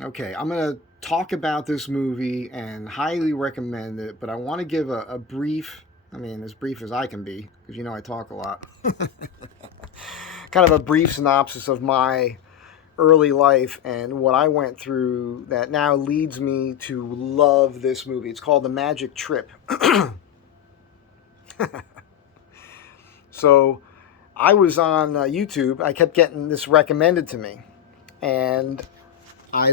Okay, I'm going to talk about this movie and highly recommend it, but I want to give a brief, I mean, as brief as I can be, because you know I talk a lot, kind of a brief synopsis of my early life and what I went through that now leads me to love this movie. It's called The Magic Trip. So I was on YouTube. I kept getting this recommended to me. And I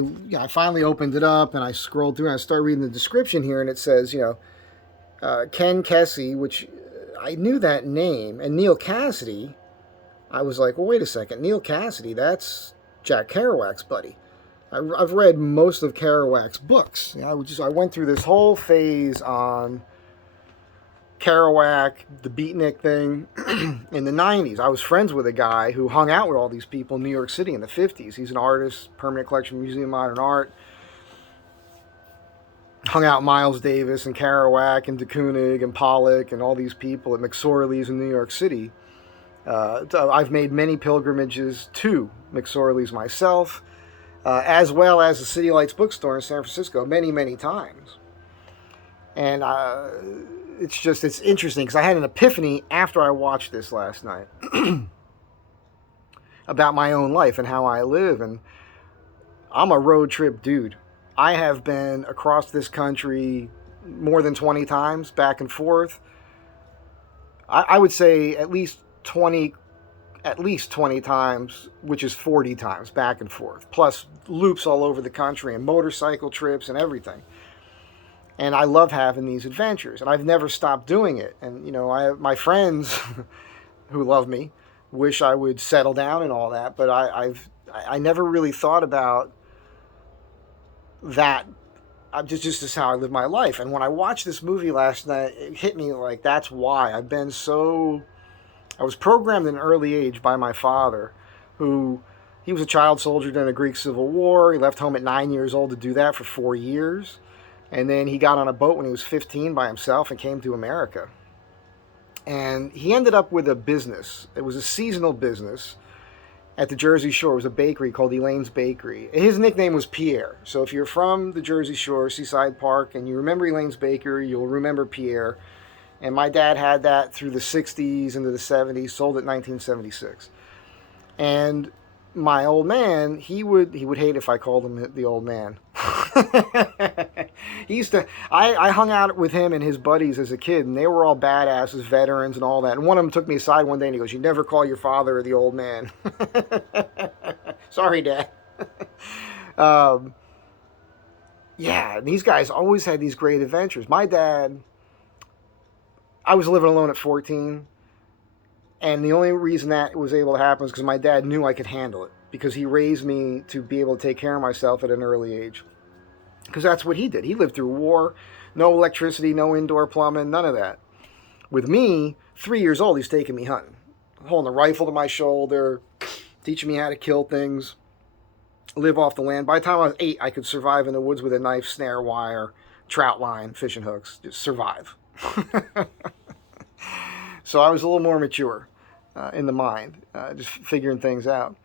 finally opened it up and I scrolled through and I started reading the description here, and it says, Ken Kesey, which I knew that name, and Neil Cassidy. I was like, well, wait a second, Neil Cassidy, that's Jack Kerouac's buddy. I've read most of Kerouac's books. I went through this whole phase on Kerouac, the beatnik thing, in the 90s. I was friends with a guy who hung out with all these people in New York City in the 50s. He's an artist, permanent collection, Museum of Modern Art. Hung out with Miles Davis and Kerouac and de Kooning and Pollock and all these people at McSorley's in New York City. I've made many pilgrimages to McSorley's myself, as well as the City Lights bookstore in San Francisco many, many times. And it's interesting because I had an epiphany after I watched this last night about my own life and how I live. And I'm a road trip dude. I have been across this country more than 20 times, back and forth. I would say at least 20 times, which is 40 times back and forth, plus loops all over the country and motorcycle trips and everything. And I love having these adventures, and I've never stopped doing it. And I have my friends who love me wish I would settle down and all that, but I never really thought about that. Just as how I live my life. And when I watched this movie last night, it hit me like that's why I was programmed at an early age by my father, who he was a child soldier during the Greek Civil War. He left home at 9 years old to do that for 4 years. And then he got on a boat when he was 15 by himself and came to America. And he ended up with a business. It was a seasonal business at the Jersey Shore. It was a bakery called Elaine's Bakery. His nickname was Pierre. So if you're from the Jersey Shore, Seaside Park, and you remember Elaine's Bakery, you'll remember Pierre. And my dad had that through the 60s into the 70s, sold it in 1976. And my old man, he would hate if I called him the old man. I hung out with him and his buddies as a kid, and they were all badasses, veterans and all that. And one of them took me aside one day and he goes, "You never call your father the old man." Sorry, Dad. um, yeah, these guys always had these great adventures. My dad, I was living alone at 14. And the only reason that was able to happen is because my dad knew I could handle it, because he raised me to be able to take care of myself at an early age. Because that's what he did. He lived through war, no electricity, no indoor plumbing, none of that. With me, 3 years old, he's taking me hunting, holding a rifle to my shoulder, teaching me how to kill things, live off the land. By the time I was 8, I could survive in the woods with a knife, snare wire, trout line, fishing hooks, just survive. So I was a little more mature in the mind, just figuring things out.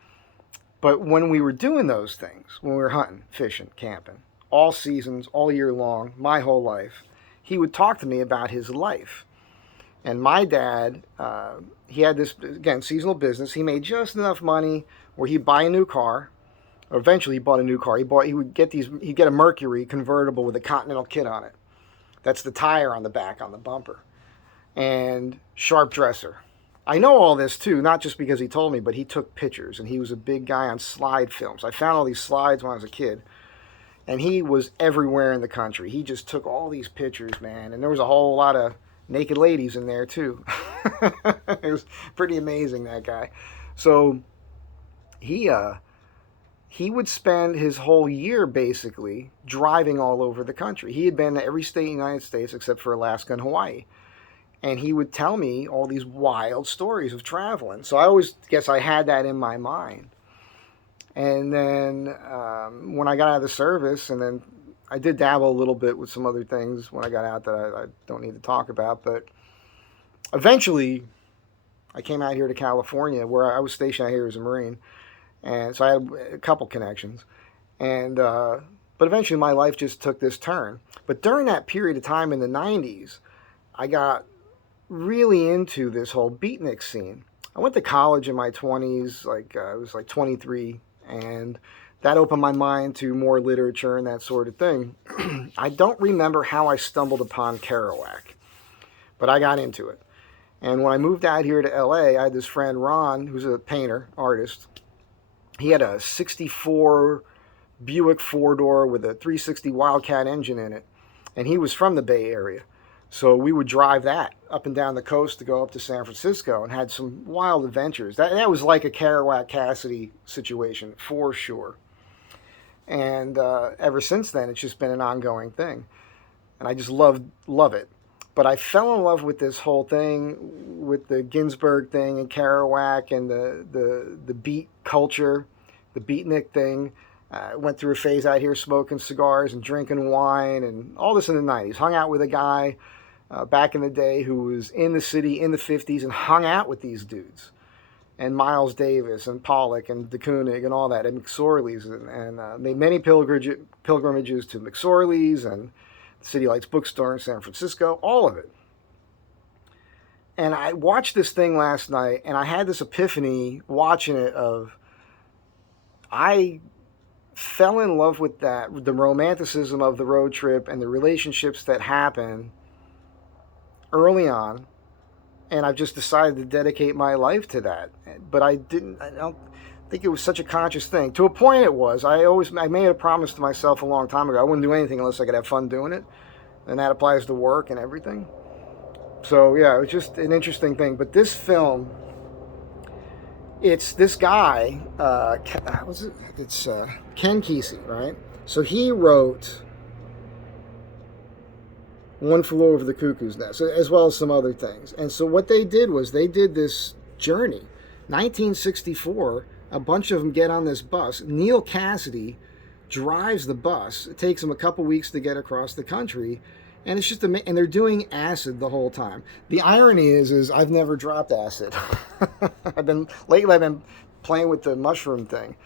But when we were doing those things, when we were hunting, fishing, camping, all seasons, all year long, my whole life, he would talk to me about his life. And my dad, he had this, again, seasonal business. He made just enough money where he'd buy a new car. Or eventually he bought a new car. He'd get a Mercury convertible with a Continental kit on it. That's the tire on the back, on the bumper. And sharp dresser. I know all this too, not just because he told me, but he took pictures, and he was a big guy on slide films. I found all these slides when I was a kid, and he was everywhere in the country. He just took all these pictures, man, and there was a whole lot of naked ladies in there too. It was pretty amazing, that guy. So he would spend his whole year basically driving all over the country. He had been to every state in the United States except for Alaska and Hawaii. And he would tell me all these wild stories of traveling. So I always guess I had that in my mind. And then when I got out of the service, and then I did dabble a little bit with some other things when I got out that I don't need to talk about. But eventually, I came out here to California, where I was stationed out here as a Marine. And so I had a couple connections. And but eventually my life just took this turn. But during that period of time in the 90s, I got really into this whole beatnik scene. I went to college in my 20s, like I was like 23, and that opened my mind to more literature and that sort of thing. I don't remember how I stumbled upon Kerouac, but I got into it. And when I moved out here to LA, I had this friend Ron, who's a painter, artist. He had a 64 Buick four-door with a 360 Wildcat engine in it, and he was from the Bay Area. So we would drive that up and down the coast to go up to San Francisco and had some wild adventures. That was like a Kerouac Cassidy situation, for sure. And ever since then, it's just been an ongoing thing. And I just love it. But I fell in love with this whole thing, with the Ginsberg thing and Kerouac and the beat culture, the beatnik thing. Went through a phase out here smoking cigars and drinking wine and all this in the 90s. Hung out with a guy back in the day who was in the city in the 50s and hung out with these dudes. And Miles Davis and Pollock and de Kooning and all that at McSorley's, and made many pilgrimages to McSorley's and the City Lights bookstore in San Francisco, all of it. And I watched this thing last night, and I had this epiphany watching it of, I fell in love with that, the romanticism of the road trip and the relationships that happen early on, and I've just decided to dedicate my life to that. But I don't think it was such a conscious thing. To a point it was. I made a promise to myself a long time ago. I wouldn't do anything unless I could have fun doing it, and that applies to work and everything. So yeah, it was just an interesting thing. But this film, it's this guy, it's Ken Kesey, right? So he wrote One Flew Over the Cuckoo's Nest, as well as some other things. And so what they did was they did this journey. 1964, a bunch of them get on this bus. Neal Cassady drives the bus. It takes them a couple weeks to get across the country. And it's just and they're doing acid the whole time. The irony is I've never dropped acid. Lately I've been playing with the mushroom thing.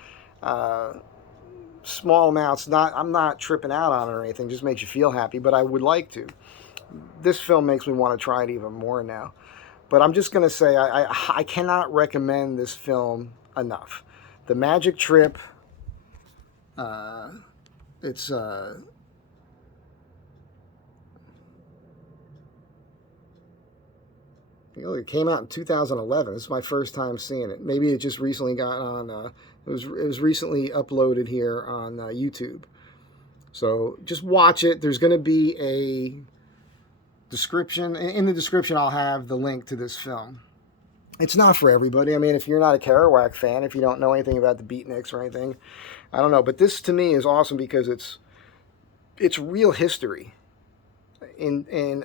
Small amounts. I'm not tripping out on it or anything. Just makes you feel happy. But I would like to. This film makes me want to try it even more now. But I'm just going to say I cannot recommend this film enough. The Magic Trip. It's it came out in 2011. This is my first time seeing it. Maybe it just recently got on. It was recently uploaded here on YouTube. So just watch it. There's going to be a description. In the description, I'll have the link to this film. It's not for everybody. I mean, if you're not a Kerouac fan, if you don't know anything about the beatniks or anything, I don't know. But this to me is awesome because it's real history in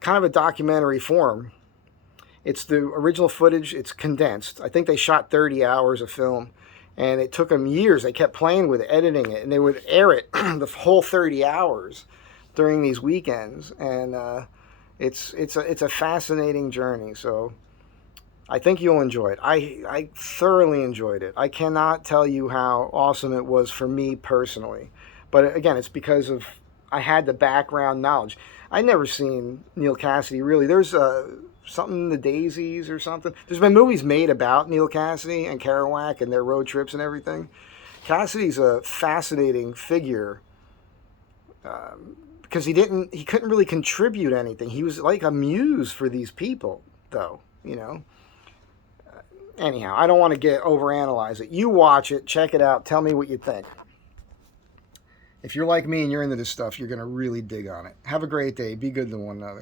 kind of a documentary form. It's the original footage. It's condensed. I think they shot 30 hours of film, and it took them years. They kept playing with it, editing it, and they would air it the whole 30 hours during these weekends. And it's a fascinating journey. So I think you'll enjoy it. I thoroughly enjoyed it. I cannot tell you how awesome it was for me personally. But again, it's because of I had the background knowledge. I'd never seen Neal Cassady really. There's something in the Daisies or something. There's been movies made about Neal Cassady and Kerouac and their road trips and everything. Cassady's a fascinating figure because he couldn't really contribute anything. He was like a muse for these people, though, you know. Anyhow, I don't want to overanalyze it. You watch it, check it out, tell me what you think. If you're like me and you're into this stuff, you're going to really dig on it. Have a great day. Be good to one another.